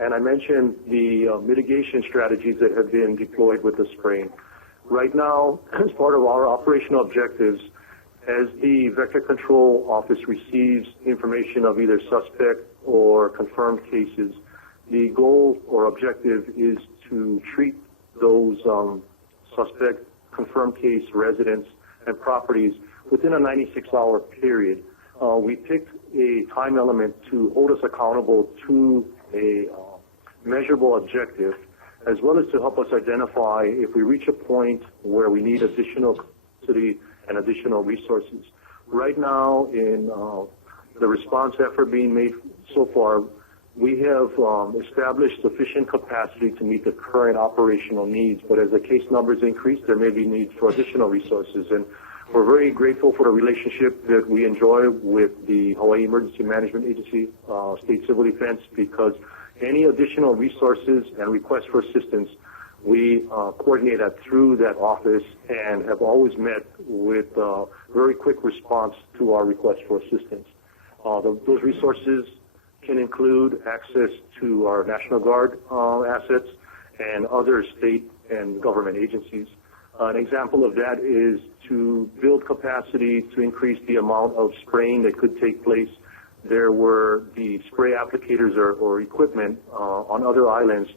And I mentioned the mitigation strategies that have been deployed with the spraying. Right now, as part of our operational objectives, as the Vector Control Office receives information of either suspect or confirmed cases, the goal or objective is to treat those suspect, confirmed case residents and properties within a 96-hour period. We picked a time element to hold us accountable to a measurable objective, as well as to help us identify if we reach a point where we need additional capacity and additional resources. Right now, in the response effort being made so far, we have established sufficient capacity to meet the current operational needs, but as the case numbers increase, there may be need for additional resources. And we're very grateful for the relationship that we enjoy with the Hawaii Emergency Management Agency, State Civil Defense, because any additional resources and requests for assistance, we coordinate that through that office and have always met with very quick response to our requests for assistance. Those resources can include access to our National Guard assets and other state and government agencies. An example of that is to build capacity to increase the amount of spraying that could take place. There were the spray applicators or equipment on other islands,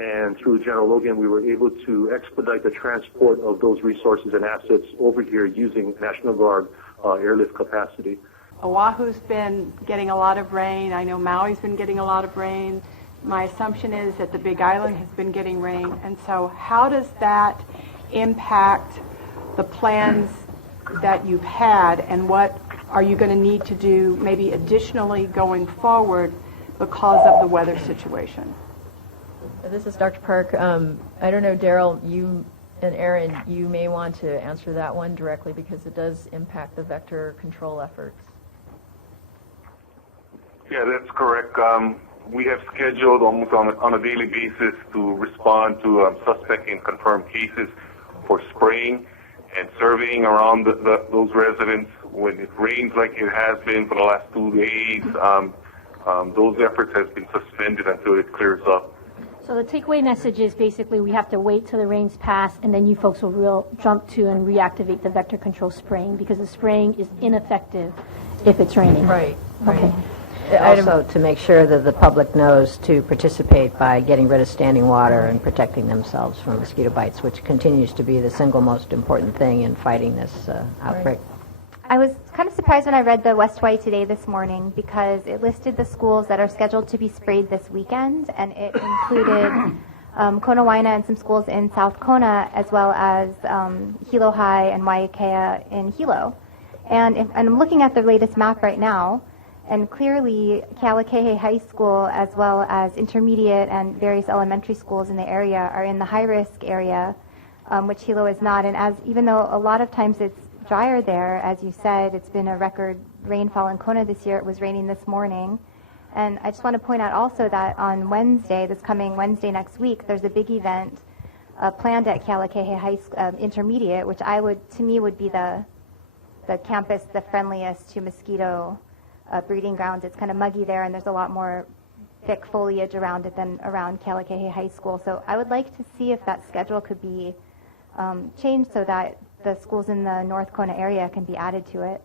and through General Logan, we were able to expedite the transport of those resources and assets over here using National Guard airlift capacity. Oahu's been getting a lot of rain. I know Maui's been getting a lot of rain. My assumption is that the Big Island has been getting rain. And so how does that impact the plans that you've had, and what are you going to need to do maybe additionally going forward because of the weather situation? This is Dr. Park. I don't know, Daryl, you and Aaron, you may want to answer that one directly because it does impact the vector control efforts. Yeah, that's correct. We have scheduled almost on a daily basis to respond to suspect and confirmed cases for spraying and surveying around those residents. When it rains like it has been for the last 2 days, those efforts have been suspended until it clears up. So the takeaway message is basically we have to wait till the rains pass, and then you folks will jump to and reactivate the vector control spraying, because the spraying is ineffective if it's raining. Right. Okay. Also, to make sure that the public knows to participate by getting rid of standing water and protecting themselves from mosquito bites, which continues to be the single most important thing in fighting this outbreak. I was kind of surprised when I read the West Hawaii Today this morning, because it listed the schools that are scheduled to be sprayed this weekend, and it included Kona Waina and some schools in South Kona, as well as Hilo High and Waiakea in Hilo. And I'm looking at the latest map right now, and clearly Kealakehe High School, as well as intermediate and various elementary schools in the area, are in the high-risk area, which Hilo is not. And even though a lot of times it's drier there, as you said, it's been a record rainfall in Kona this year. It was raining this morning. And I just want to point out also that on Wednesday, this coming Wednesday next week, there's a big event planned at Kealakehe High School Intermediate, which to me would be the campus the friendliest to mosquito breeding grounds. It's kind of muggy there, and there's a lot more thick foliage around it than around Kealakehe High School. So I would like to see if that schedule could be changed so that the schools in the North Kona area can be added to it.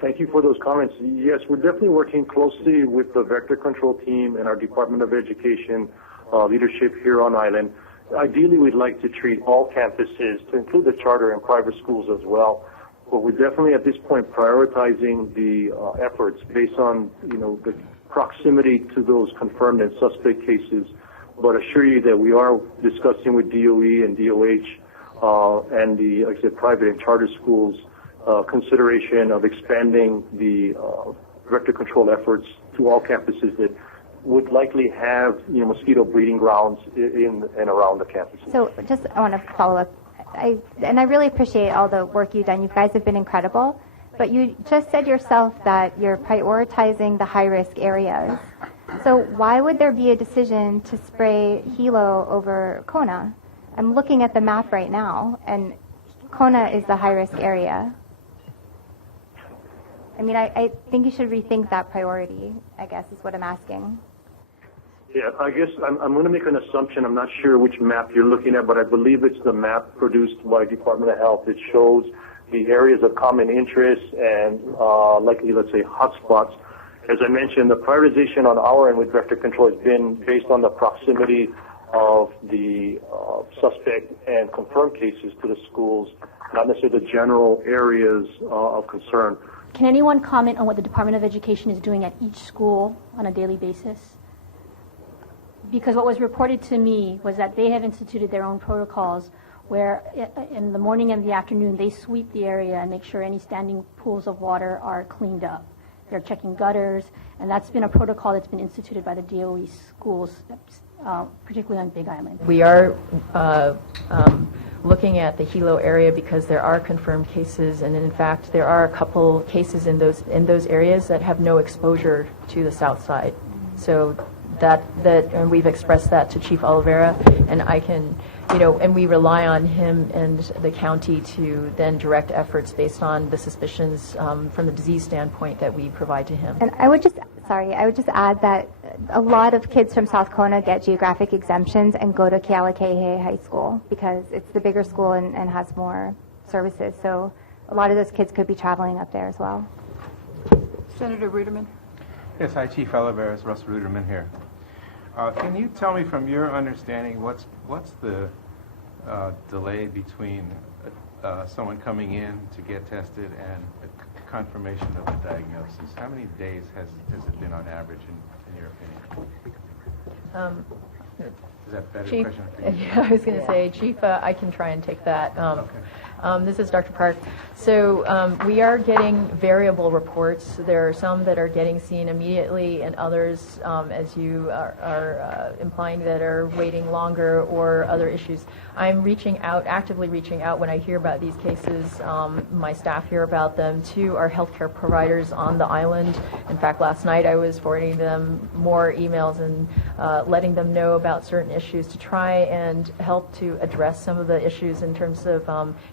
Thank you for those comments. Yes, we're definitely working closely with the vector control team and our Department of Education leadership here on island. Ideally, we'd like to treat all campuses, to include the charter and private schools as well. But we're definitely at this point prioritizing the efforts based on the proximity to those confirmed and suspect cases. But assure you that we are discussing with DOE and DOH and the, like I said, private and charter schools consideration of expanding the vector control efforts to all campuses that would likely have mosquito breeding grounds in and around the campuses. So I want to follow up. I really appreciate all the work you've done. You guys have been incredible. But you just said yourself that you're prioritizing the high-risk areas. So why would there be a decision to spray Hilo over Kona? I'm looking at the map right now, and Kona is the high-risk area. I mean, I think you should rethink that priority. I guess is what I'm asking. Yeah, I guess I'm going to make an assumption. I'm not sure which map you're looking at, but I believe it's the map produced by Department of Health. It shows the areas of common interest and likely, let's say, hotspots. As I mentioned, the prioritization on our end with vector control has been based on the proximity of the suspect and confirmed cases to the schools, not necessarily the general areas of concern. Can anyone comment on what the Department of Education is doing at each school on a daily basis? Because what was reported to me was that they have instituted their own protocols where in the morning and the afternoon they sweep the area and make sure any standing pools of water are cleaned up. They're checking gutters, and that's been a protocol that's been instituted by the DOE schools, particularly on Big Island. We are looking at the Hilo area because there are confirmed cases, and in fact there are a couple cases in those areas that have no exposure to the south side. So and we've expressed that to Chief Oliveira, and I can, and we rely on him and the county to then direct efforts based on the suspicions from the disease standpoint that we provide to him. And I would just add that a lot of kids from South Kona get geographic exemptions and go to Kealakekee High School because it's the bigger school and has more services. So a lot of those kids could be traveling up there as well. Senator Ruderman. Yes, hi, Chief Oliveira. It's Russ Ruderman here. Can you tell me from your understanding what's the delay between someone coming in to get tested and a confirmation of a diagnosis? How many days has it been on average, in your opinion? Is that a better Chief, question for you? yeah, I was going to say, Chief, I can try and take that. This is Dr. Park. So we are getting variable reports. There are some that are getting seen immediately, and others, as you are implying, that are waiting longer or other issues. I'm actively reaching out when I hear about these cases. My staff hear about them to our healthcare providers on the island. In fact, last night I was forwarding them more emails and letting them know about certain issues to try and help to address some of the issues in terms of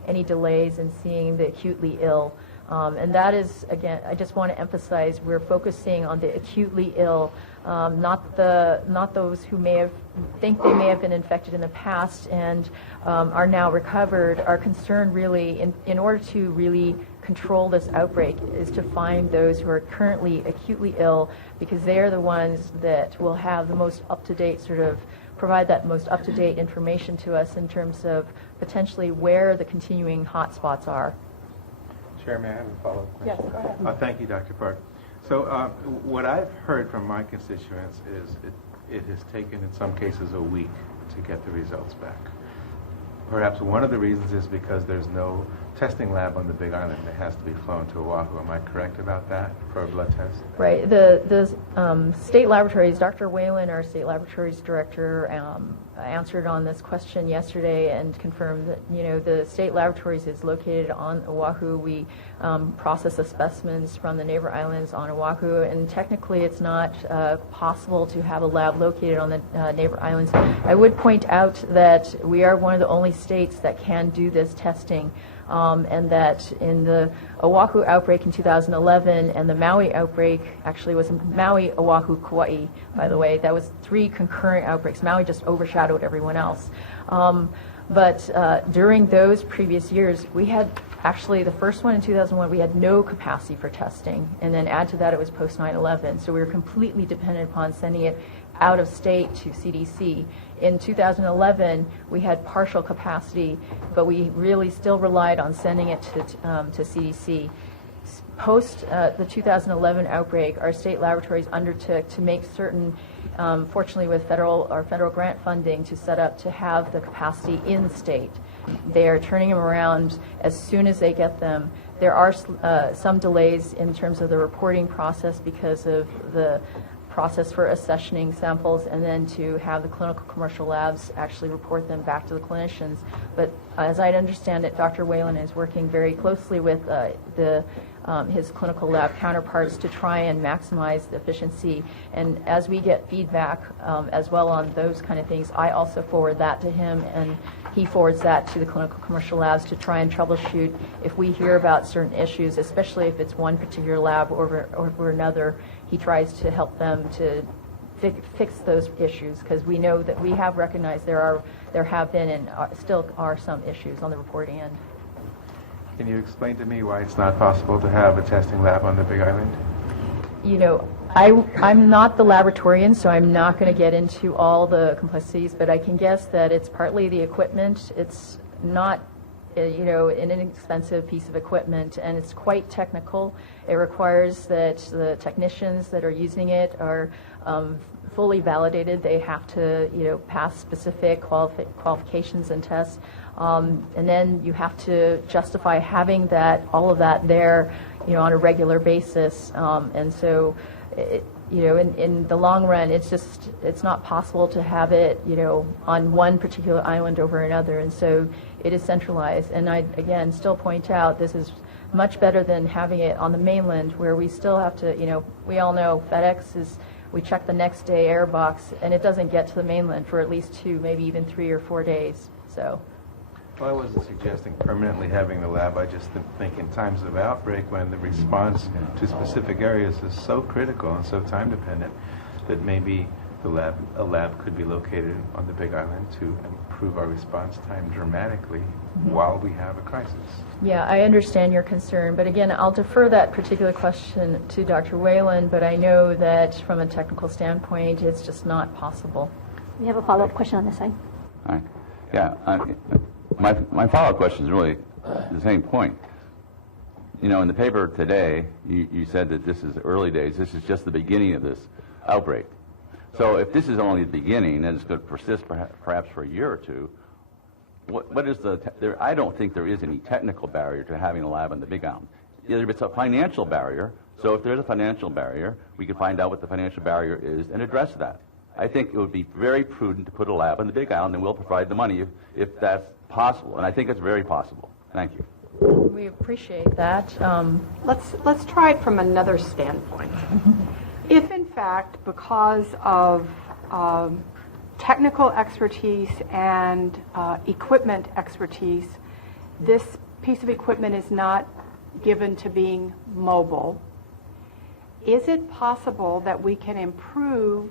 any delays in seeing the acutely ill. And that is, again, I just want to emphasize, we're focusing on the acutely ill, not those who think they may have been infected in the past and are now recovered. Our concern really, in order to really control this outbreak, is to find those who are currently acutely ill, because they are the ones that will have the most up-to-date provide that most up-to-date information to us in terms of potentially where the continuing hot spots are. Chair, may I have a follow-up question? Yes, go ahead. Thank you, Dr. Park. So what I've heard from my constituents is it has taken, in some cases, a week to get the results back. Perhaps one of the reasons is because there's no testing lab on the Big Island. It has to be flown to Oahu. Am I correct about that for a blood test? Right. The state laboratories, Dr. Whalen, our state laboratories director, answered on this question yesterday and confirmed that the state laboratories is located on Oahu. We process the specimens from the neighbor islands on Oahu, and technically it's not possible to have a lab located on the neighbor islands. I would point out that we are one of the only states that can do this testing. And that in the Oahu outbreak in 2011 and the Maui outbreak, actually was Maui, Oahu, Kauai, by the way. That was 3 concurrent outbreaks. Maui just overshadowed everyone else. But during those previous years, we had actually the first one in 2001, we had no capacity for testing. And then add to that, it was post 9/11. So we were completely dependent upon sending it out of state to CDC. In 2011, we had partial capacity, but we really still relied on sending it to CDC. Post the 2011 outbreak, our state laboratories undertook to make certain, fortunately with federal grant funding, to set up to have the capacity in state. They are turning them around as soon as they get them. There are some delays in terms of the reporting process because of the process for accessioning samples, and then to have the clinical commercial labs actually report them back to the clinicians. But as I understand it, Dr. Whalen is working very closely with his clinical lab counterparts to try and maximize the efficiency. And as we get feedback as well on those kind of things, I also forward that to him, and he forwards that to the clinical commercial labs to try and troubleshoot if we hear about certain issues, especially if it's one particular lab or over another. he tries to help them to fix those issues, because we know that we have recognized there have been and still are some issues on the reporting end. Can you explain to me why it's not possible to have a testing lab on the Big Island? You know, I'm not the laboratorian, so I'm not going to get into all the complexities, but I can guess that it's partly the equipment. It's not, you know, an inexpensive piece of equipment, and it's quite technical. It requires that the technicians that are using it are fully validated. They have to, you know, pass specific qualifications and tests, and then you have to justify having all of that there, you know, on a regular basis, and so, you know, in the long run, it's not possible to have it, you know, on one particular island over another, and so it is centralized. And I, again, still point out this is much better than having it on the mainland, where we still have to, you know, we all know FedEx is, we check the next day airbox, and it doesn't get to the mainland for at least 2, maybe even 3 or 4 days, so. Well, I wasn't suggesting permanently having the lab. I just think in times of outbreak, when the response to specific areas is so critical and so time dependent, that maybe a lab could be located on the Big Island to improve our response time dramatically while we have a crisis. Yeah, I understand your concern, but again, I'll defer that particular question to Dr. Whalen, but I know that from a technical standpoint, it's just not possible. We have a follow-up question on this side. All right. Yeah. My follow-up question is really the same point. You know, in the paper today, you said that this is early days. This is just the beginning of this outbreak. So if this is only the beginning and it's going to persist perhaps for a year or two, what is I don't think there is any technical barrier to having a lab on the Big Island. Either it's a financial barrier, so if there's a financial barrier, we can find out what the financial barrier is and address that. I think it would be very prudent to put a lab on the Big Island, and we'll provide the money if that's possible, and I think it's very possible. Thank you. We appreciate that. Let's try it from another standpoint. If in fact, because of technical expertise and equipment expertise, this piece of equipment is not given to being mobile, is it possible that we can improve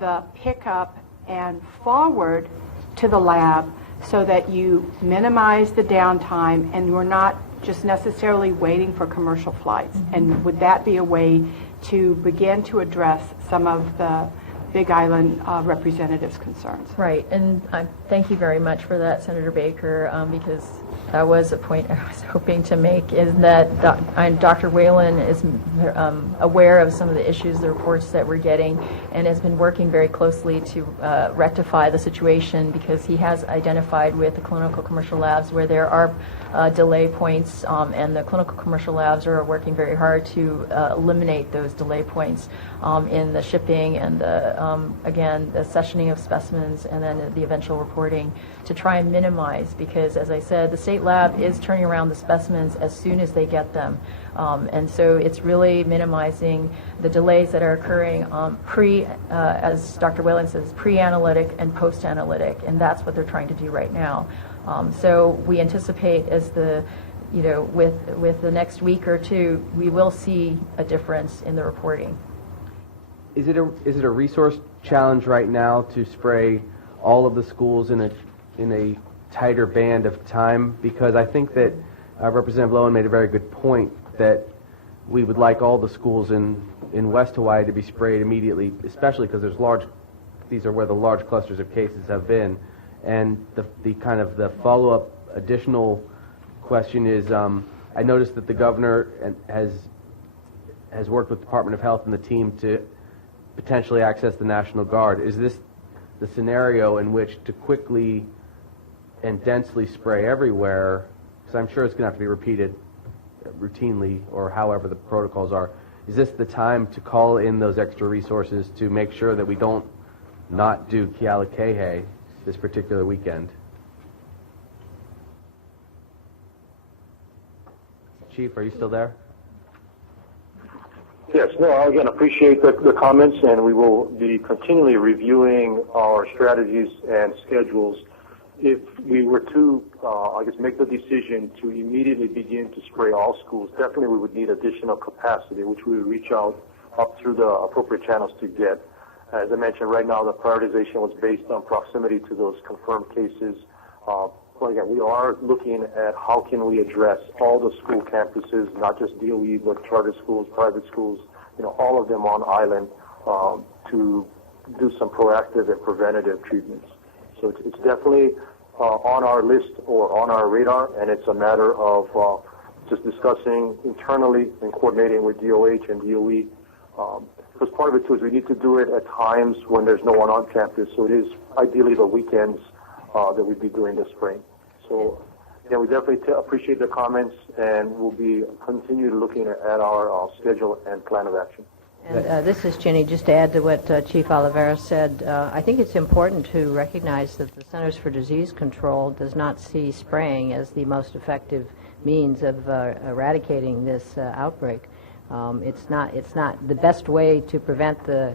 the pickup and forward to the lab so that you minimize the downtime and you're not just necessarily waiting for commercial flights? And would that be a way to begin to address some of the Big Island representatives' concerns? Right, and thank you very much for that, Senator Baker, because that was a point I was hoping to make, is that Dr. Whalen is aware of some of the issues, the reports that we're getting, and has been working very closely to rectify the situation, because he has identified with the clinical commercial labs where there are delay points, and the clinical commercial labs are working very hard to eliminate those delay points in the shipping and again, the sessioning of specimens and then the eventual reporting, to try and minimize, because as I said, the state lab is turning around the specimens as soon as they get them. And so it's really minimizing the delays that are occurring as Dr. Whalen says, pre-analytic and post-analytic, and that's what they're trying to do right now. So we anticipate as with the next week or two, we will see a difference in the reporting. Is it a resource challenge right now to spray all of the schools in a tighter band of time? Because I think that Representative Lowen made a very good point that we would like all the schools in West Hawaii to be sprayed immediately, especially because these are where the large clusters of cases have been. And the kind of the follow-up additional question is, I noticed that the governor has worked with the Department of Health and the team to potentially access the National Guard. Is this the scenario in which to quickly and densely spray everywhere, because I'm sure it's going to have to be repeated routinely or however the protocols are, is this the time to call in those extra resources to make sure that we don't not do Kealakahe this particular weekend? Chief, are you still there? Yes, no, again, appreciate the comments, and we will be continually reviewing our strategies and schedules. If we were to, make the decision to immediately begin to spray all schools, definitely we would need additional capacity, which we would reach out up through the appropriate channels to get. As I mentioned, right now the prioritization was based on proximity to those confirmed cases. But again, we are looking at how can we address all the school campuses, not just DOE, but charter schools, private schools, all of them on island, to do some proactive and preventative treatments. So it's definitely on our list or on our radar, and it's a matter of just discussing internally and coordinating with DOH and DOE. Because part of it too is we need to do it at times when there's no one on campus. So it is ideally the weekends that we'd be doing the spraying. So yeah, we definitely appreciate the comments, and we'll be continue looking at our schedule and plan of action. And this is Ginny. Just to add to what Chief Oliveira said, I think it's important to recognize that the Centers for Disease Control does not see spraying as the most effective means of eradicating this outbreak. It's not the best way to prevent the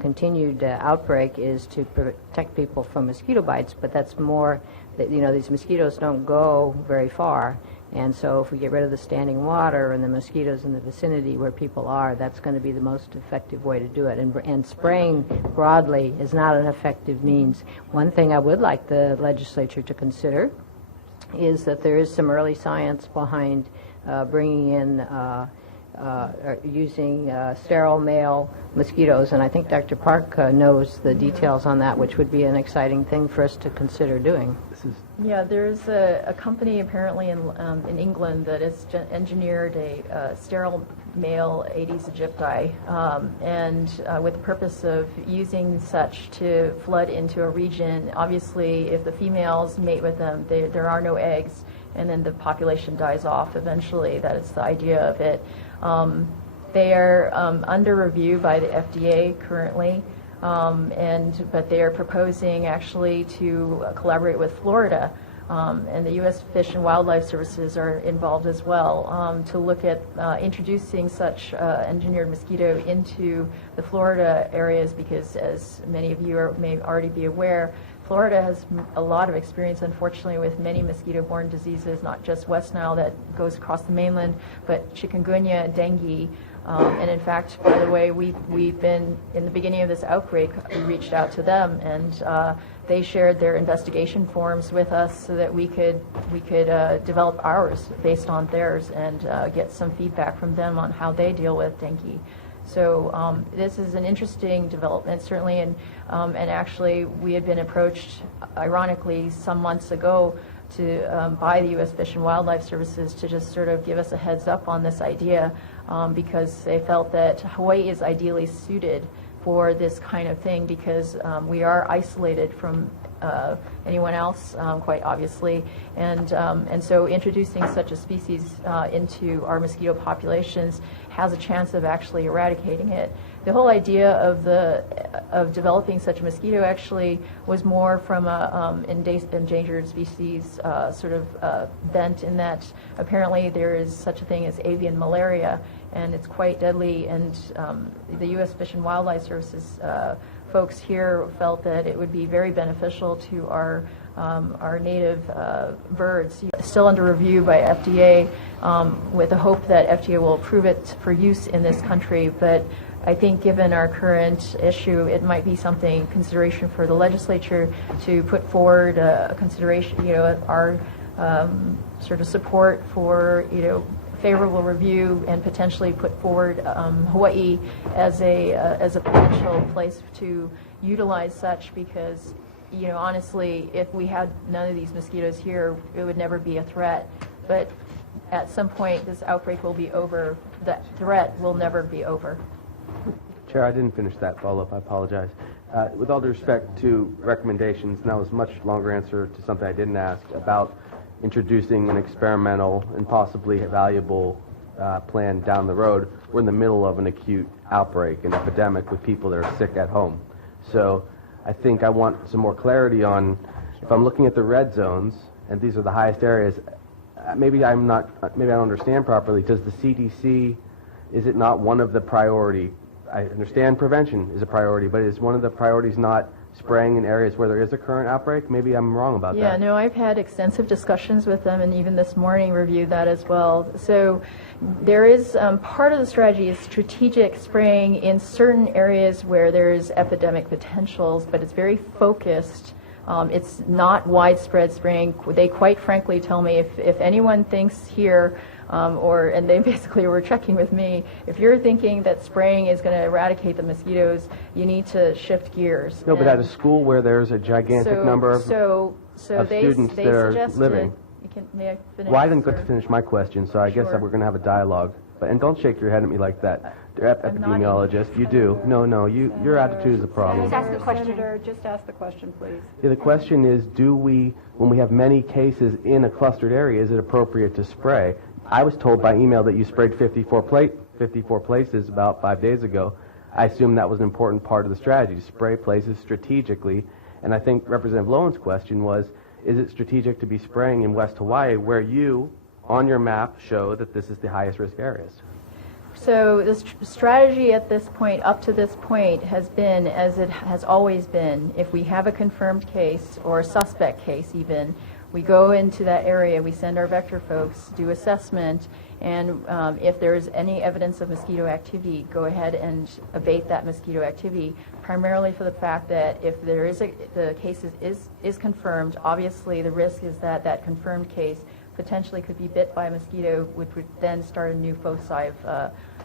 continued outbreak is to protect people from mosquito bites, but that's more that these mosquitoes don't go very far, and so if we get rid of the standing water and the mosquitoes in the vicinity where people are, that's going to be the most effective way to do it. And spraying broadly is not an effective means. One thing I would like the legislature to consider is that there is some early science behind bringing in using sterile male mosquitoes, and I think Dr. Park knows the details on that, which would be an exciting thing for us to consider doing. Yeah, there's a company apparently in England that has engineered a sterile male Aedes aegypti, and with the purpose of using such to flood into a region. Obviously, if the females mate with them, there are no eggs, and then the population dies off eventually. That is the idea of it. They are under review by the FDA currently, but they are proposing actually to collaborate with Florida, and the U.S. Fish and Wildlife Services are involved as well, to look at introducing such engineered mosquito into the Florida areas, because as many of you may already be aware, Florida has a lot of experience, unfortunately, with many mosquito-borne diseases, not just West Nile that goes across the mainland, but chikungunya, dengue. And in fact, by the way, we've been, in the beginning of this outbreak, we reached out to them, and they shared their investigation forms with us so that we could develop ours based on theirs and get some feedback from them on how they deal with dengue. So this is an interesting development, certainly, and actually we had been approached, ironically, some months ago by the U.S. Fish and Wildlife Services to just sort of give us a heads up on this idea, because they felt that Hawaii is ideally suited for this kind of thing, because we are isolated from anyone else, quite obviously, and so introducing such a species into our mosquito populations has a chance of actually eradicating it. The whole idea of developing such a mosquito actually was more from a endangered species sort of bent, in that apparently there is such a thing as avian malaria, and it's quite deadly, and the U.S. Fish and Wildlife Services folks here felt that it would be very beneficial to our native birds. Still under review by FDA, with the hope that FDA will approve it for use in this country. But I think given our current issue, it might be something, consideration for the legislature to put forward a consideration, our sort of support for, favorable review, and potentially put forward Hawaii as a potential place to utilize such, because honestly, if we had none of these mosquitoes here, it would never be a threat. But at some point, this outbreak will be over. That threat will never be over. Chair, I didn't finish that follow-up. I apologize. With all due respect to recommendations, and that was a much longer answer to something I didn't ask about introducing an experimental and possibly valuable plan down the road. We're in the middle of an acute outbreak, an epidemic with people that are sick at home. So I think I want some more clarity on, if I'm looking at the red zones, and these are the highest areas, maybe I don't understand properly. Does the CDC, is it not one of the priority? I understand prevention is a priority, but is one of the priorities not spraying in areas where there is a current outbreak? Maybe I'm wrong about Yeah, that. no, I've had extensive discussions with them, and even this morning reviewed that as well. So there is part of the strategy is strategic spraying in certain areas where there's epidemic potentials, but it's very focused. It's not widespread spraying. They quite frankly tell me if anyone thinks here, and they basically were checking with me, if you're thinking that spraying is going to eradicate the mosquitoes, you need to shift gears. No, but at a school where there's a gigantic number of students that are living. May I finish? Well, I didn't get to finish my question, so I guess Sure. we're going to have a dialogue. And don't shake your head at me like that. Epidemiologist, you do. No, your attitude is a problem. Just ask the question. Senator, just ask the question, please. Yeah, the question is, when we have many cases in a clustered area, is it appropriate to spray? I was told by email that you sprayed 54 places about 5 days ago. I assume that was an important part of the strategy, to spray places strategically. And I think Representative Lowen's question was, is it strategic to be spraying in West Hawaii where you, on your map, show that this is the highest risk areas? So the strategy at this point, up to this point, has been, as it has always been, if we have a confirmed case or a suspect case even, we go into that area, we send our vector folks, do assessment, and if there's any evidence of mosquito activity, go ahead and abate that mosquito activity, primarily for the fact that if there is the case is confirmed, obviously the risk is that that confirmed case potentially could be bit by a mosquito, which would then start a new foci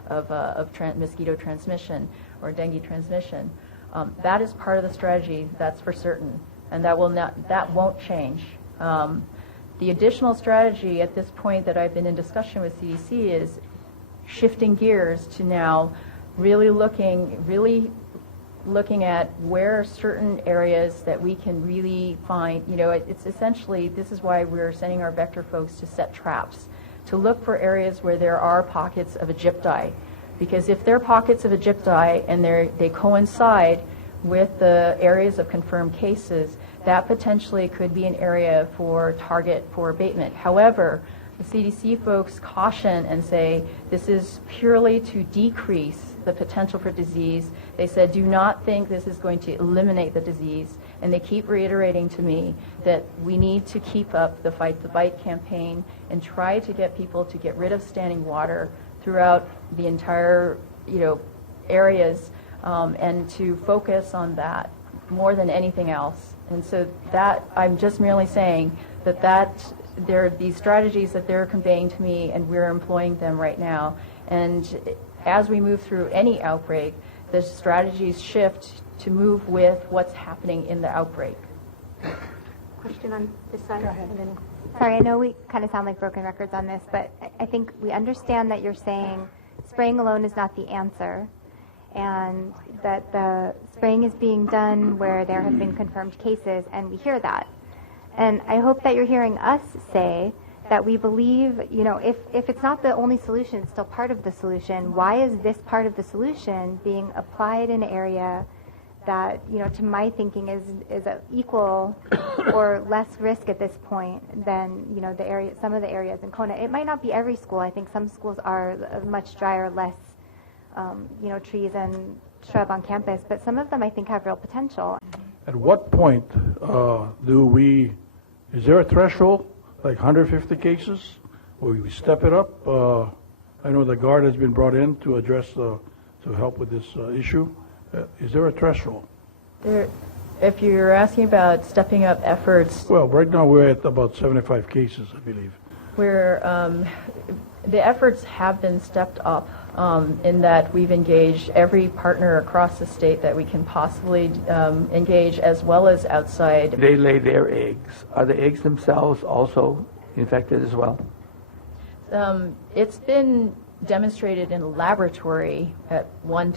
of mosquito transmission or dengue transmission. That is part of the strategy, that's for certain, and that won't change. The additional strategy at this point that I've been in discussion with CDC is shifting gears to now really looking at where are certain areas that we can really find, it's essentially, this is why we're sending our vector folks to set traps, to look for areas where there are pockets of Aegypti. Because if there are pockets of Aegypti and they coincide with the areas of confirmed cases, that potentially could be an area for target for abatement. However, the CDC folks caution and say this is purely to decrease the potential for disease. They said do not think this is going to eliminate the disease, and they keep reiterating to me that we need to keep up the Fight the Bite campaign and try to get people to get rid of standing water throughout the entire areas, and to focus on that more than anything else. And so that, I'm just merely saying that there are these strategies that they're conveying to me, and we're employing them right now. And as we move through any outbreak, the strategies shift to move with what's happening in the outbreak. Question on this side. Go ahead. Sorry, I know we kind of sound like broken records on this, but I think we understand that you're saying spraying alone is not the answer, and that the spraying is being done where there have been confirmed cases, and we hear that. And I hope that you're hearing us say that we believe, if it's not the only solution, it's still part of the solution. Why is this part of the solution being applied in an area that, to my thinking is a equal or less risk at this point than, some of the areas in Kona? It might not be every school. I think some schools are much drier, less, trees and shrub on campus, but some of them I think have real potential. At what point is there a threshold, like 150 cases, or we step it up? I know the guard has been brought in to address, to help with this issue. Is there a threshold? If you're asking about stepping up efforts, Well, right now we're at about 75 cases, I believe. the efforts have been stepped up in that we've engaged every partner across the state that we can possibly engage, as well as outside. They lay their eggs. Are the eggs themselves also infected as well? It's been demonstrated in a laboratory at one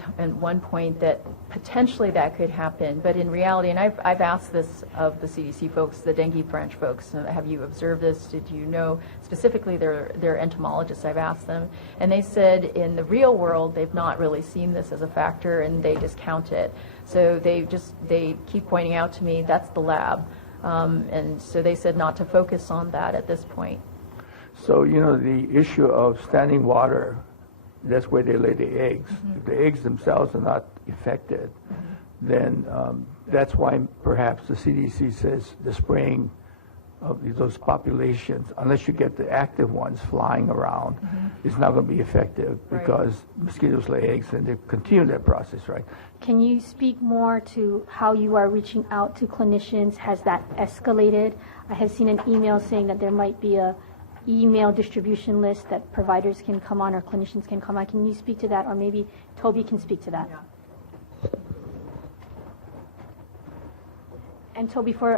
point that potentially that could happen, but in reality, and I've asked this of the CDC folks, the dengue branch folks, have you observed this? Did you know specifically their entomologists? I've asked them, and they said in the real world they've not really seen this as a factor, and they discount it. So they keep pointing out to me that's the lab, and so they said not to focus on that at this point. So, the issue of standing water, that's where they lay the eggs. Mm-hmm. If the eggs themselves are not affected, then that's why perhaps the CDC says the spraying of those populations, unless you get the active ones flying around, is not going to be effective because mosquitoes lay eggs and they continue that process, right? Can you speak more to how you are reaching out to clinicians? Has that escalated? I have seen an email saying that there might be a email distribution list that providers can come on or clinicians can come on. Can you speak to that, or maybe Toby can speak to that? Yeah. And Toby, for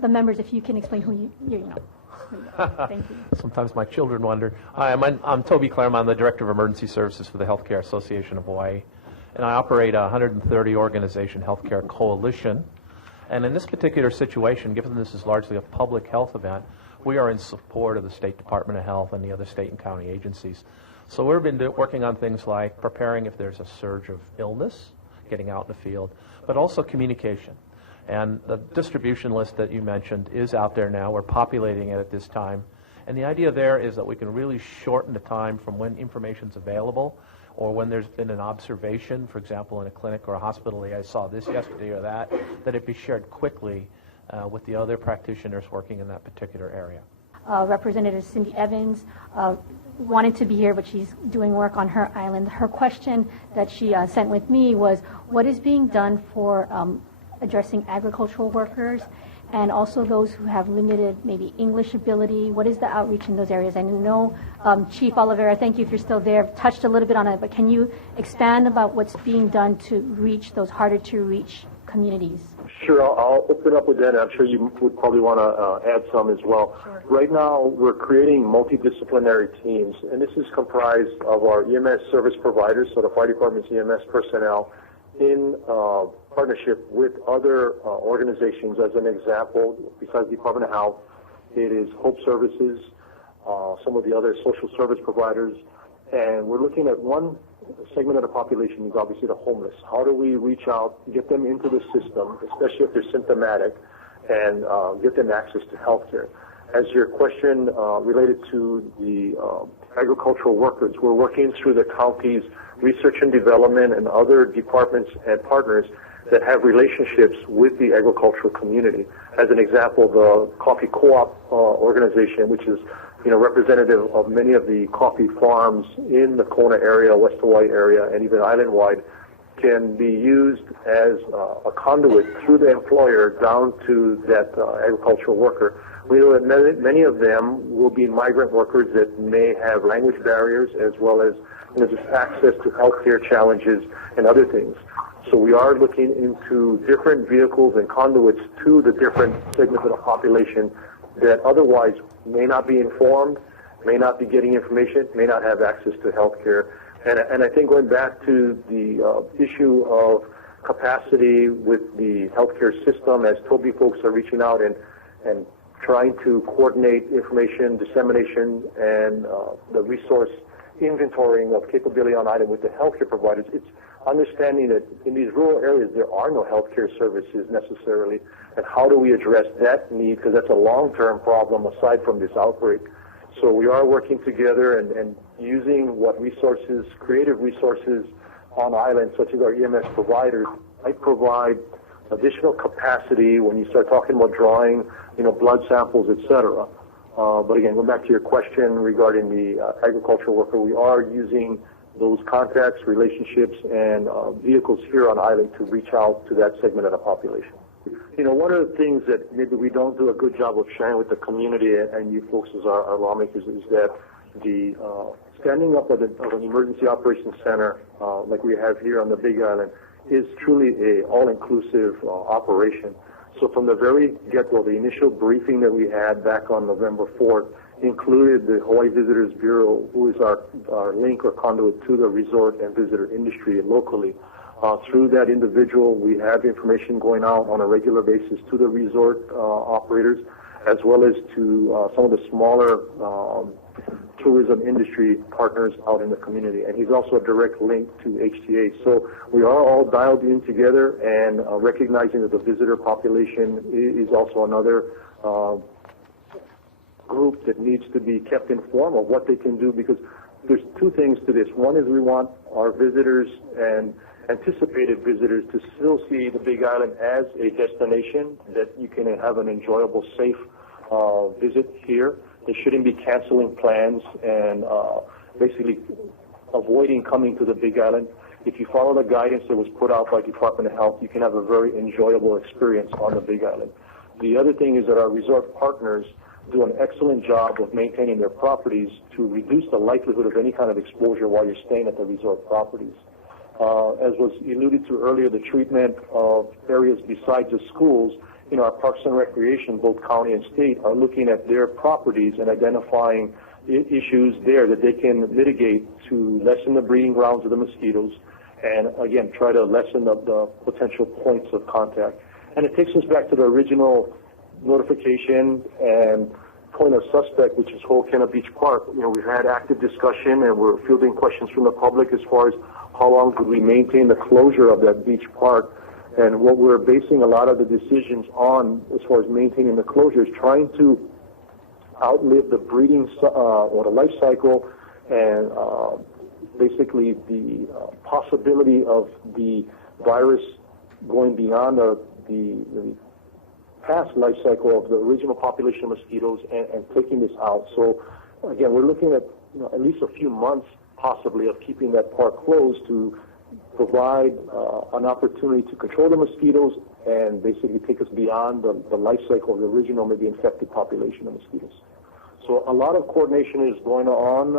the members, if you can explain who you know. Thank you. Sometimes my children wonder. Hi, I'm Toby Claremont. I'm the Director of Emergency Services for the Healthcare Association of Hawaii. And I operate a 130 organization healthcare coalition. And in this particular situation, given this is largely a public health event, we are in support of the State Department of Health and the other state and county agencies. So we've been working on things like preparing if there's a surge of illness, getting out in the field, but also communication. And the distribution list that you mentioned is out there now. We're populating it at this time. And the idea there is that we can really shorten the time from when information's available or when there's been an observation, for example, in a clinic or a hospital, I saw this yesterday or that it be shared quickly with the other practitioners working in that particular area. Representative Cindy Evans wanted to be here, but she's doing work on her island. Her question that she sent with me was, what is being done for addressing agricultural workers and also those who have limited maybe English ability? What is the outreach in those areas? I know Chief Oliveira, thank you if you're still there, touched a little bit on it, but can you expand about what's being done to reach those harder to reach communities? Sure, I'll open up with that. I'm sure you would probably want to add some as well. Sure. Right now, we're creating multidisciplinary teams, and this is comprised of our EMS service providers, so the fire department's EMS personnel, in partnership with other organizations. As an example, besides the Department of Health, it is Hope Services, some of the other social service providers, and we're looking at one segment of the population is obviously the homeless. How do we reach out, get them into the system, especially if they're symptomatic, and get them access to health care? As your question related to the agricultural workers, we're working through the county's research and development and other departments and partners that have relationships with the agricultural community. As an example, the coffee co-op organization, which is representative of many of the coffee farms in the Kona area, West Hawaii area, and even island-wide, can be used as a conduit through the employer down to that agricultural worker. We know that many of them will be migrant workers that may have language barriers as well as just access to healthcare challenges and other things. So we are looking into different vehicles and conduits to the different segments of the population that otherwise may not be informed, may not be getting information, may not have access to healthcare. And I think going back to the issue of capacity with the healthcare system, as Toby folks are reaching out and trying to coordinate information dissemination and the resource inventorying of capability on item with the healthcare providers, it's understanding that in these rural areas there are no healthcare services necessarily, and how do we address that need, because that's a long-term problem aside from this outbreak. So we are working together and using what resources, creative resources on island, such as our EMS providers, might provide additional capacity when you start talking about drawing, blood samples, etc. But again, going back to your question regarding the agricultural worker, we are using those contacts, relationships, and vehicles here on island to reach out to that segment of the population. One of the things that maybe we don't do a good job of sharing with the community and you folks as our lawmakers is that the standing up of an emergency operations center like we have here on the Big Island is truly a all-inclusive operation. So from the very get-go, the initial briefing that we had back on November 4th included the Hawaii Visitors Bureau, who is our link or conduit to the resort and visitor industry locally. Through that individual, we have information going out on a regular basis to the resort operators, as well as to some of the smaller tourism industry partners out in the community. And he's also a direct link to HTA. So we are all dialed in together and recognizing that the visitor population is also another group that needs to be kept informed of what they can do, because there's two things to this. One is we want our visitors and anticipated visitors to still see the Big Island as a destination that you can have an enjoyable, safe visit here. They shouldn't be canceling plans and basically avoiding coming to the Big Island. If you follow the guidance that was put out by Department of Health, you can have a very enjoyable experience on the Big Island. The other thing is that our resort partners do an excellent job of maintaining their properties to reduce the likelihood of any kind of exposure while you're staying at the resort properties. As was alluded to earlier, the treatment of areas besides the schools, our Parks and Recreation, both county and state, are looking at their properties and identifying issues there that they can mitigate to lessen the breeding grounds of the mosquitoes and, again, try to lessen the potential points of contact. And it takes us back to the original notification and point of suspect, which is Ho'okena Beach Park. We've had active discussion and we're fielding questions from the public as far as how long could we maintain the closure of that beach park. And what we're basing a lot of the decisions on as far as maintaining the closure is trying to outlive the breeding or the life cycle and basically the possibility of the virus going beyond the past life cycle of the original population of mosquitoes and taking this out. So again, we're looking at at least a few months possibly of keeping that park closed to provide an opportunity to control the mosquitoes and basically take us beyond the life cycle of the original maybe infected population of mosquitoes. So a lot of coordination is going on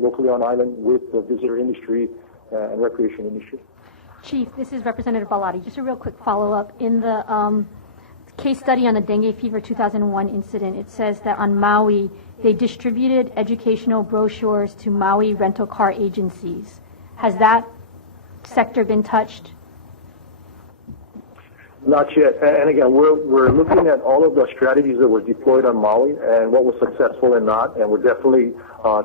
locally on island with the visitor industry and recreation industry. Chief, this is Representative Baladi. Just a real quick follow-up. In the case study on the dengue fever 2001 incident, it says that on Maui, they distributed educational brochures to Maui rental car agencies. Has that sector been touched? Not yet. And again, we're looking at all of the strategies that were deployed on Maui and what was successful and not. And we're definitely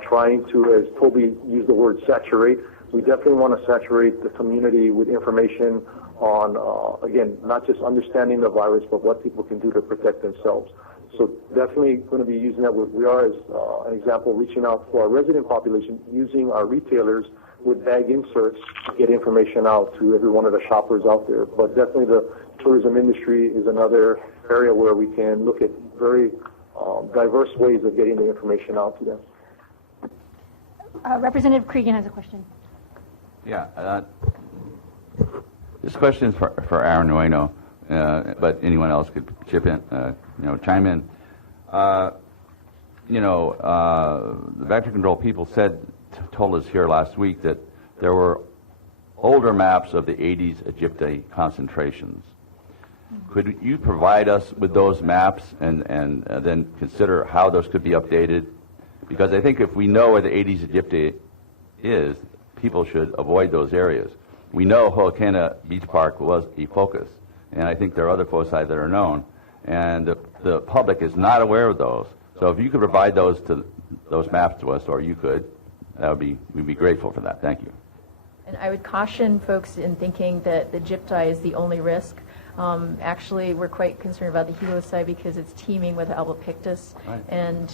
trying to, as Toby used the word, saturate. We definitely want to saturate the community with information on, again, not just understanding the virus, but what people can do to protect themselves. So definitely going to be using that. We are, as an example, reaching out to our resident population, using our retailers with bag inserts to get information out to every one of the shoppers out there. But definitely the tourism industry is another area where we can look at very diverse ways of getting the information out to them. Representative Cregan has a question. Yeah. This question is for Aaron Nueno, but anyone else could chime in. The vector control people told us here last week that there were older maps of the 80s Aegypti concentrations. Could you provide us with those maps and then consider how those could be updated? Because I think if we know where the 80s Aegypti is, people should avoid those areas. We know Ho'okena Beach Park was a focus, and I think there are other foci that are known, and the public is not aware of those. So if you could provide those maps to us, or you could, we'd be grateful for that. Thank you. And I would caution folks in thinking that the Aegypti is the only risk. Actually, we're quite concerned about the heloci because it's teeming with albopictus, right. And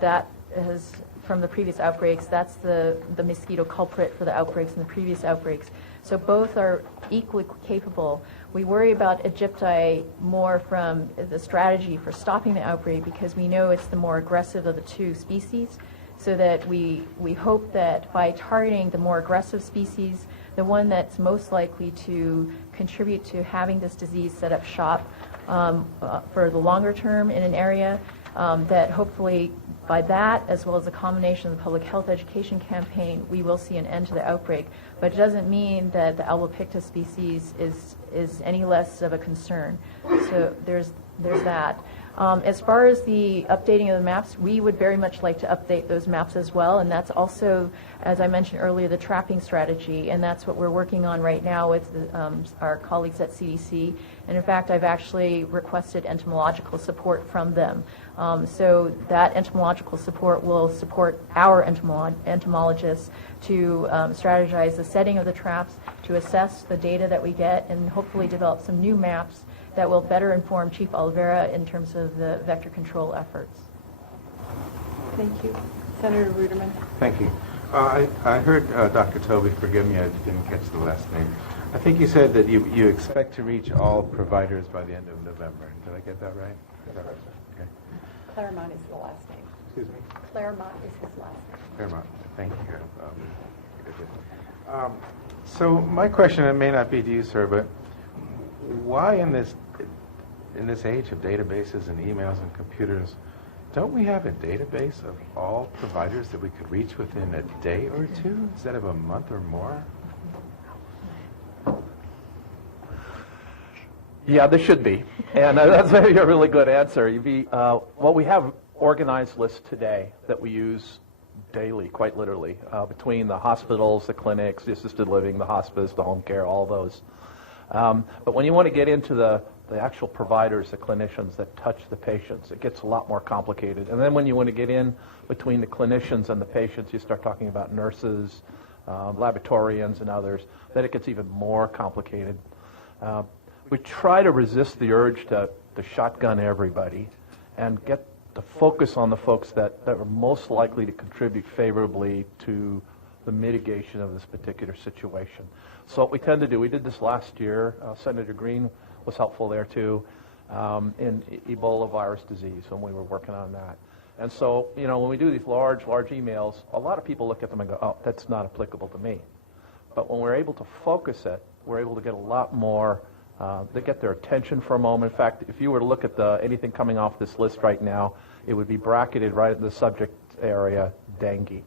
that has, from the previous outbreaks, that's the mosquito culprit for the outbreaks and the previous outbreaks. So both are equally capable. We worry about Aegypti more from the strategy for stopping the outbreak because we know it's the more aggressive of the two species, so that we hope that by targeting the more aggressive species, the one that's most likely to contribute to having this disease set up shop for the longer term in an area, that hopefully by that, as well as a combination of the public health education campaign, we will see an end to the outbreak. But it doesn't mean that the albopictus species is any less of a concern. So there's that. As far as the updating of the maps, we would very much like to update those maps as well, and that's also, as I mentioned earlier, the trapping strategy, and that's what we're working on right now with our colleagues at CDC. And in fact, I've actually requested entomological support from them. So that entomological support will support our entomologists to strategize the setting of the traps, to assess the data that we get, and hopefully develop some new maps that will better inform Chief Oliveira in terms of the vector control efforts. Thank you. Senator Ruderman. Thank you. I heard Dr. Toby, forgive me, I didn't catch the last name, I think you said that you expect to reach all providers by the end of November. Did I get that right? Is that right? Okay. Claremont is the last name. Excuse me? Claremont is his last name. Fairmont. Thank you. So my question, it may not be to you, sir, but why in this age of databases and emails and computers, don't we have a database of all providers that we could reach within a day or two instead of a month or more? Yeah, there should be. And that's a really good answer. Well, we have organized lists today that we use daily, quite literally, between the hospitals, the clinics, the assisted living, the hospice, the home care, all those. But when you want to get into the actual providers, the clinicians that touch the patients, it gets a lot more complicated. And then when you want to get in between the clinicians and the patients, you start talking about nurses, laboratorians, and others, then it gets even more complicated. We try to resist the urge to shotgun everybody and get the focus on the folks that are most likely to contribute favorably to the mitigation of this particular situation. So what we tend to do, we did this last year, Senator Green was helpful there too, in Ebola virus disease when we were working on that. And so, when we do these large emails, a lot of people look at them and go, oh, that's not applicable to me. But when we're able to focus it, we're able to get a lot more, they get their attention for a moment. In fact, if you were to look at anything coming off this list right now, it would be bracketed right in the subject area, dengue.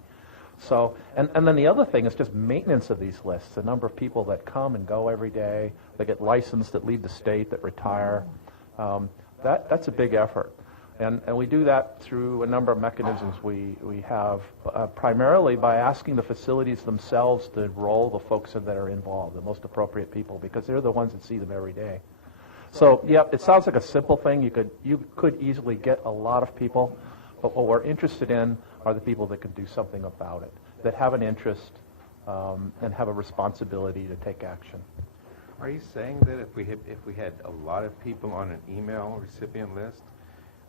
So, and then the other thing is just maintenance of these lists, the number of people that come and go every day, that get licensed, that leave the state, that retire. That's a big effort. And we do that through a number of mechanisms we have, primarily by asking the facilities themselves to enroll the folks that are involved, the most appropriate people, because they're the ones that see them every day. So, yeah, it sounds like a simple thing. You could easily get a lot of people, but what we're interested in are the people that can do something about it, that have an interest and have a responsibility to take action. Are you saying that if we had a lot of people on an email recipient list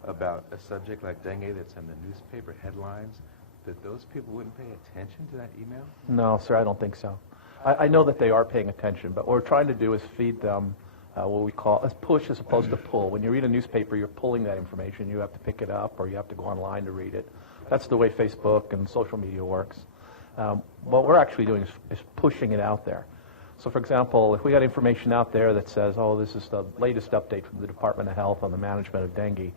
about a subject like dengue that's in the newspaper headlines, that those people wouldn't pay attention to that email? No, sir, I don't think so. I know that they are paying attention, but what we're trying to do is feed them what we call a push as opposed to pull. When you read a newspaper, you're pulling that information. You have to pick it up or you have to go online to read it. That's the way Facebook and social media works. What we're actually doing is pushing it out there. So, for example, if we got information out there that says, oh, this is the latest update from the Department of Health on the management of dengue,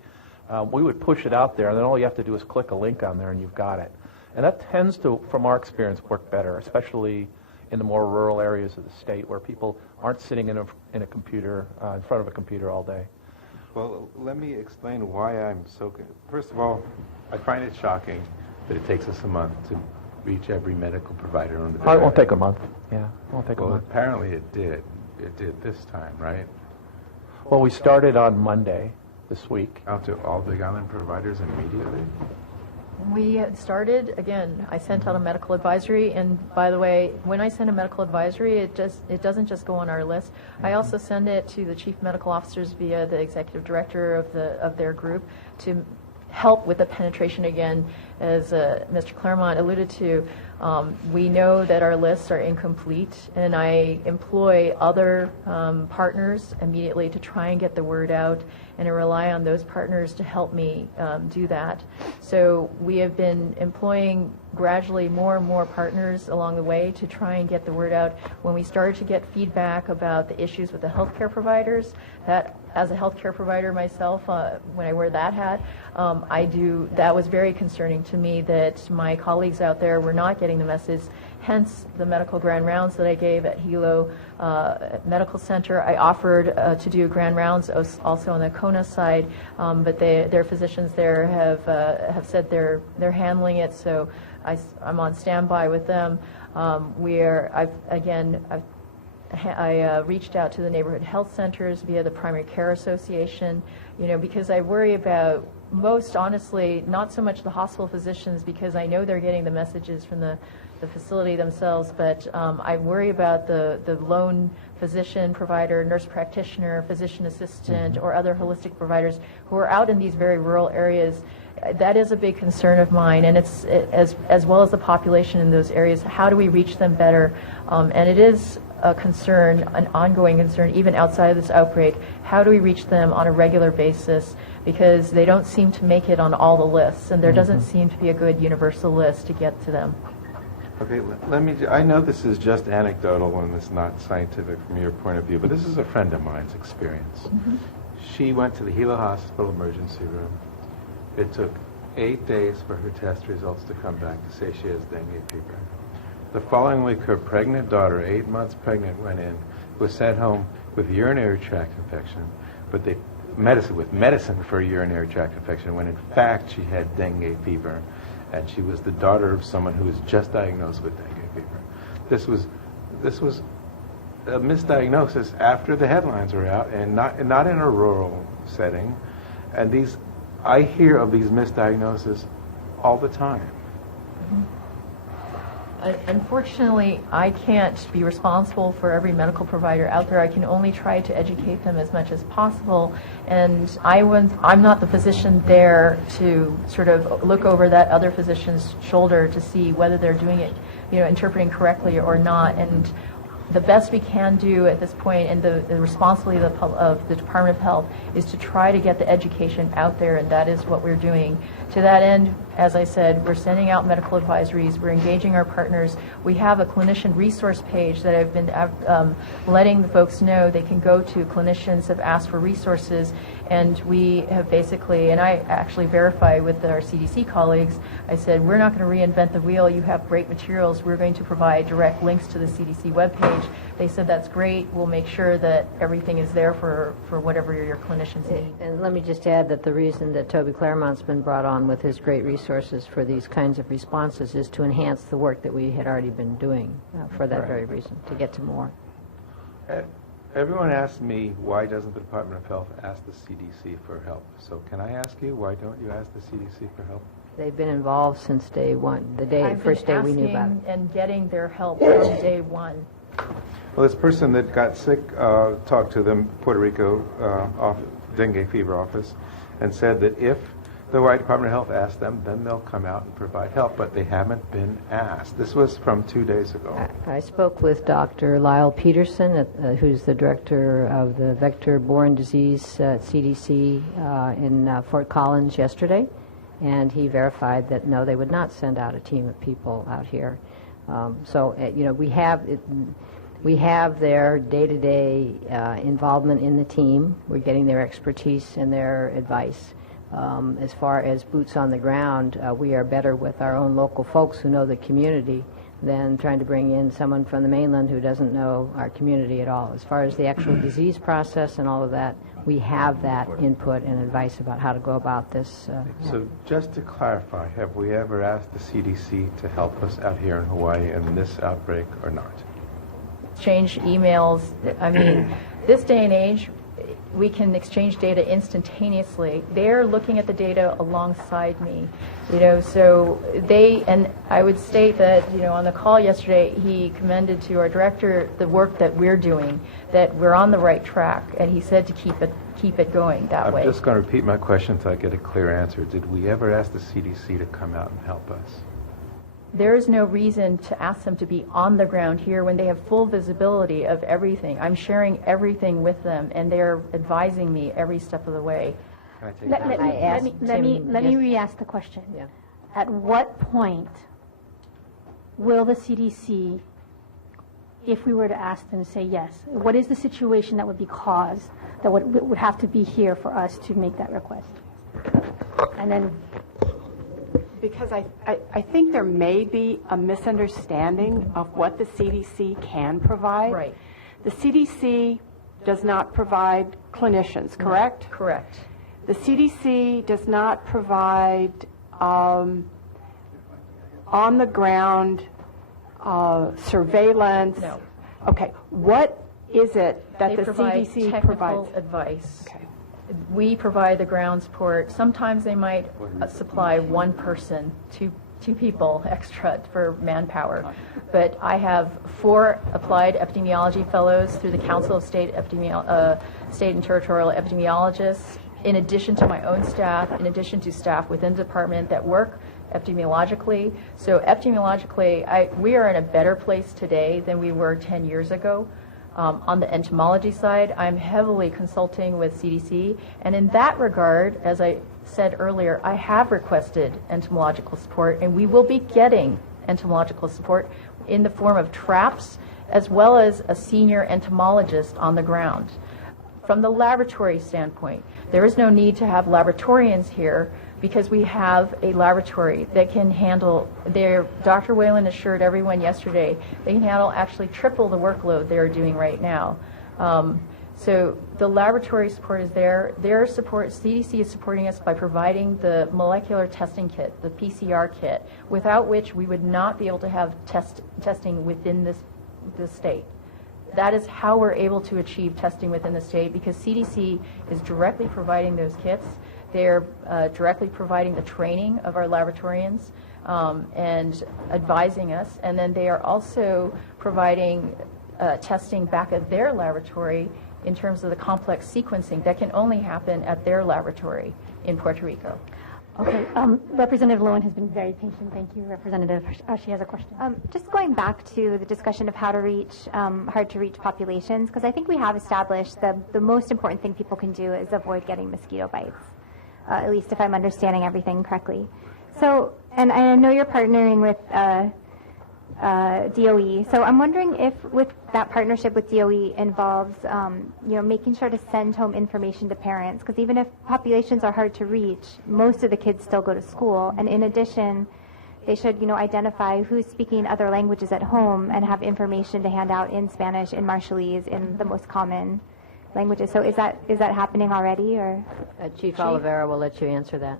we would push it out there, and then all you have to do is click a link on there, and you've got it. And that tends to, from our experience, work better, especially in the more rural areas of the state where people aren't sitting in a computer, in front of a computer all day. Well, let me explain why I'm so... First of all, I find it shocking that it takes us a month to reach every medical provider on the day. It won't take a month. Yeah, it won't take a month. Apparently it did. It did this time, right? Well, we started on Monday this week. Out to all Big Island providers immediately? We started, again, I sent out a medical advisory, and by the way, when I send a medical advisory, it doesn't just go on our list. I also send it to the chief medical officers via the executive director of their group to help with the penetration again. As Mr. Claremont alluded to, we know that our lists are incomplete, and I employ other partners immediately to try and get the word out, and I rely on those partners to help me do that. So we have been employing gradually more and more partners along the way to try and get the word out. When we started to get feedback about the issues with the healthcare providers, that as a healthcare provider myself, when I wear that hat, that was very concerning to me that my colleagues out there were not getting the message, hence the medical grand rounds that I gave at Hilo Medical Center. I offered to do grand rounds also on the Kona side, but their physicians there have said they're handling it, so I'm on standby with them. I reached out to the neighborhood health centers via the Primary Care Association, because I worry about, most honestly, not so much the hospital physicians, because I know they're getting the messages from the facility themselves, but I worry about the lone physician, provider, nurse practitioner, physician assistant, or other holistic providers who are out in these very rural areas. That is a big concern of mine, and it's as well as the population in those areas. How do we reach them better? And it is a concern, an ongoing concern, even outside of this outbreak. How do we reach them on a regular basis? Because they don't seem to make it on all the lists, and there doesn't seem to be a good universal list to get to them. Okay, I know this is just anecdotal and it's not scientific from your point of view, but this is a friend of mine's experience. She went to the Gila Hospital emergency room. It took 8 days for her test results to come back to say she has dengue fever. The following week, her pregnant daughter, 8 months pregnant, went in, was sent home with urinary tract infection, but medicine for a urinary tract infection, when in fact she had dengue fever, and she was the daughter of someone who was just diagnosed with dengue fever. This was a misdiagnosis after the headlines were out, and not in a rural setting. And I hear of these misdiagnoses all the time. Unfortunately, I can't be responsible for every medical provider out there. I can only try to educate them as much as possible. And I'm not the physician there to sort of look over that other physician's shoulder to see whether they're doing it, interpreting correctly or not. And the best we can do at this point, and the responsibility of the Department of Health, is to try to get the education out there, and that is what we're doing. To that end, as I said, we're sending out medical advisories, we're engaging our partners. We have a clinician resource page that I've been letting the folks know they can go to. Clinicians have asked for resources, and we have basically, and I actually verify with our CDC colleagues, I said, we're not going to reinvent the wheel. You have great materials. We're going to provide direct links to the CDC webpage. They said, that's great. We'll make sure that everything is there for whatever your clinicians need. And let me just add that the reason that Toby Claremont's been brought on with his great resources for these kinds of responses is to enhance the work that we had already been doing for that very reason, to get to more. Everyone asks me, why doesn't the Department of Health ask the CDC for help? So can I ask you, why don't you ask the CDC for help? They've been involved since day one, the first day we knew about it. And getting their help from day one. Well, this person that got sick talked to the Puerto Rico dengue fever office and said that if the Hawaii Department of Health asked them, then they'll come out and provide help, but they haven't been asked. This was from 2 days ago. I spoke with Dr. Lyle Peterson, who's the director of the vector-borne disease at CDC in Fort Collins yesterday, and he verified that no, they would not send out a team of people out here. We have their day-to-day involvement in the team. We're getting their expertise and their advice. As far as boots on the ground, we are better with our own local folks who know the community than trying to bring in someone from the mainland who doesn't know our community at all. As far as the actual disease process and all of that, we have that input and advice about how to go about this. So just to clarify, have we ever asked the CDC to help us out here in Hawaii in this outbreak or not? Exchange emails. I mean, this day and age, we can exchange data instantaneously. They're looking at the data alongside me, so and I would state that, on the call yesterday, he commended to our director the work that we're doing, that we're on the right track, and he said to keep it going that way. I'm just going to repeat my question until I get a clear answer. Did we ever ask the CDC to come out and help us? There is no reason to ask them to be on the ground here when they have full visibility of everything. I'm sharing everything with them, and they're advising me every step of the way. Let me re-ask the question. Yeah. At what point will the CDC, if we were to ask them, say yes, what is the situation that would be caused that would have to be here for us to make that request? And then... Because I think there may be a misunderstanding of what the CDC can provide. Right. The CDC does not provide clinicians, correct? No, correct. The CDC does not provide on-the-ground surveillance. No. Okay. What is it that They the provide CDC technical provides? advice. Okay. We provide the ground support. Sometimes they might supply one person, two people extra for manpower. But I have 4 applied epidemiology fellows through the Council of State and Territorial Epidemiologists, in addition to my own staff, in addition to staff within the department that work epidemiologically. So epidemiologically, we are in a better place today than we were 10 years ago. On the entomology side, I'm heavily consulting with CDC, and in that regard, as I said earlier, I have requested entomological support, and we will be getting entomological support in the form of traps, as well as a senior entomologist on the ground. From the laboratory standpoint, there is no need to have laboratorians here because we have a laboratory that can handle Dr. Whalen assured everyone yesterday they can handle actually triple the workload they're doing right now. So the laboratory support is there. Their support, CDC is supporting us by providing the molecular testing kit, the PCR kit, without which we would not be able to have testing within this state. That is how we're able to achieve testing within the state, because CDC is directly providing those kits. They're directly providing the training of our laboratorians and advising us, and then they are also providing testing back at their laboratory in terms of the complex sequencing that can only happen at their laboratory in Puerto Rico. Okay, Representative Lowen has been very patient. Thank you, Representative. She has a question. Just going back to the discussion of how to reach hard-to-reach populations, because I think we have established that the most important thing people can do is avoid getting mosquito bites, at least if I'm understanding everything correctly. So, and I know you're partnering with DOE. So I'm wondering if with that partnership with DOE involves, making sure to send home information to parents, because even if populations are hard to reach, most of the kids still go to school. And in addition, they should, identify who's speaking other languages at home and have information to hand out in Spanish, in Marshallese, in the most common languages. So is that happening already, or? Chief Oliveira will let you answer that.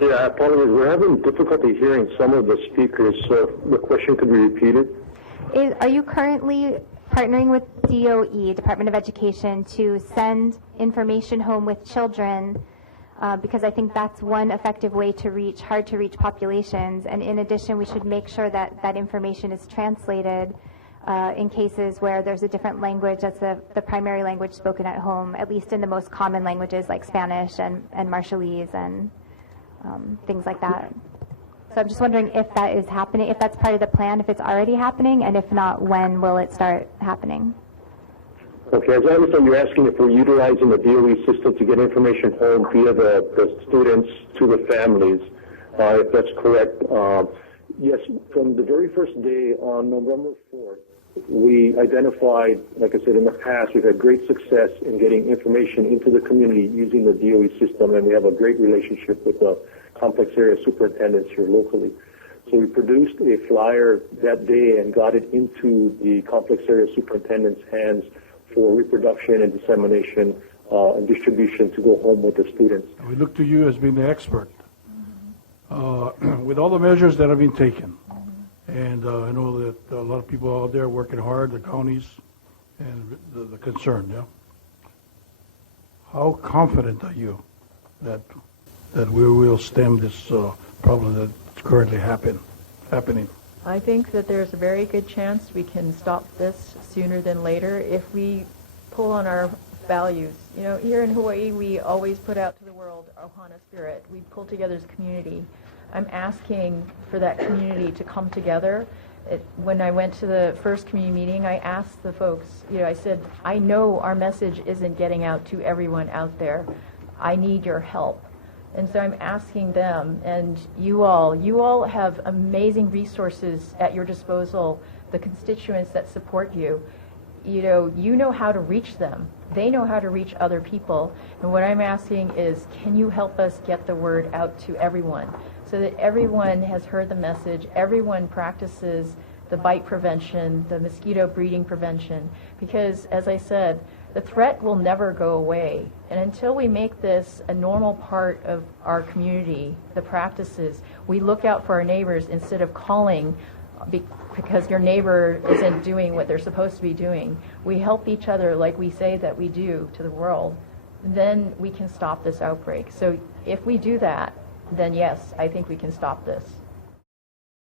Yeah, apologies. We're having difficulty hearing some of the speakers, so the question could be repeated. Are you currently partnering with DOE, Department of Education, to send information home with children? Because I think that's one effective way to reach hard-to-reach populations. And in addition, we should make sure that that information is translated in cases where there's a different language that's the primary language spoken at home, at least in the most common languages like Spanish and Marshallese and things like that. So I'm just wondering if that is happening, if that's part of the plan, if it's already happening, and if not, when will it start happening? Okay, as I understand, you're asking if we're utilizing the DOE system to get information home via the students to the families, if that's correct. Yes, from the very first day on November 4th, we identified, like I said, in the past, we've had great success in getting information into the community using the DOE system, and we have a great relationship with the complex area superintendents here locally. So we produced a flyer that day and got it into the complex area superintendent's hands for reproduction and dissemination and distribution to go home with the students. We look to you as being the expert with all the measures that have been taken. And I know that a lot of people out there working hard, the counties, and the concern, yeah? How confident are you that we will stem this problem that's currently happening? I think that there's a very good chance we can stop this sooner than later if we pull on our values. Here in Hawaii, we always put out to the world Ohana spirit. We pull together as a community. I'm asking for that community to come together. When I went to the first community meeting, I asked the folks, I said, I know our message isn't getting out to everyone out there. I need your help. And so I'm asking them, and you all have amazing resources at your disposal, the constituents that support you. You know how to reach them. They know how to reach other people. And what I'm asking is, can you help us get the word out to everyone so that everyone has heard the message, everyone practices the bite prevention, the mosquito breeding prevention? Because, as I said, the threat will never go away. And until we make this a normal part of our community, the practices, we look out for our neighbors instead of calling because your neighbor isn't doing what they're supposed to be doing. We help each other like we say that we do to the world. Then we can stop this outbreak. So if we do that, then yes, I think we can stop this.